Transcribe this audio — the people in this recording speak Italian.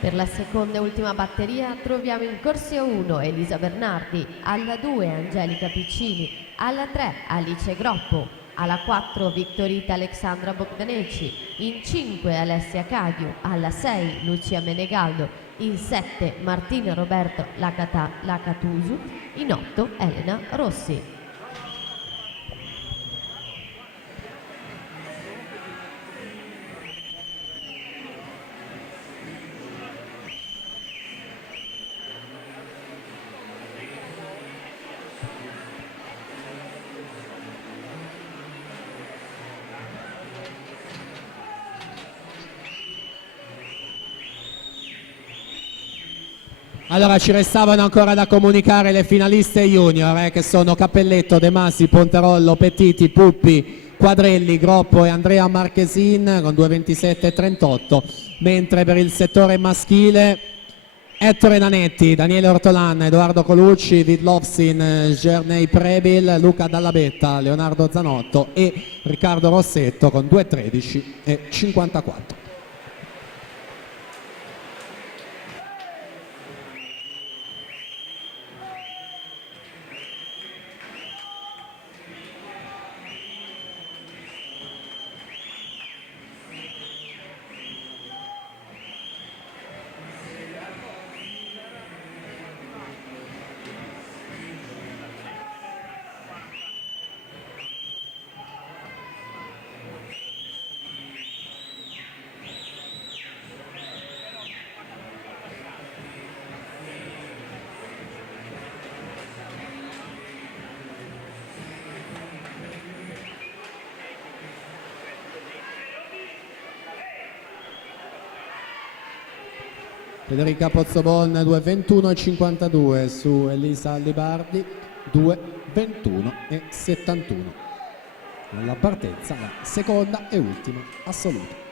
Per la seconda e ultima batteria troviamo in corsia 1 Elisa Bernardi, alla 2 Angelica Piccini, alla 3 Alice Groppo, alla 4 Victorita Alexandra Bogdaneci, in 5 Alessia Cadiu, alla 6 Lucia Menegaldo, in 7 Martina Roberto Lacatusu, in 8 Elena Rossi. Allora ci restavano ancora da comunicare le finaliste junior che sono Cappelletto, De Masi, Pontarollo, Pettiti, Puppi, Quadrelli, Groppo e Andrea Marchesin con 2.27 e 38, mentre per il settore maschile Ettore Nanetti, Daniele Ortolan, Edoardo Colucci, Vidlovsin, Gernei Prebil, Luca Dallabetta, Leonardo Zanotto e Riccardo Rossetto con 2.13 e 54. Federica Pozzobon 2.21 e 52 su Elisa Allibardi 2.21 e 71. Nella partenza la seconda e ultima assoluta.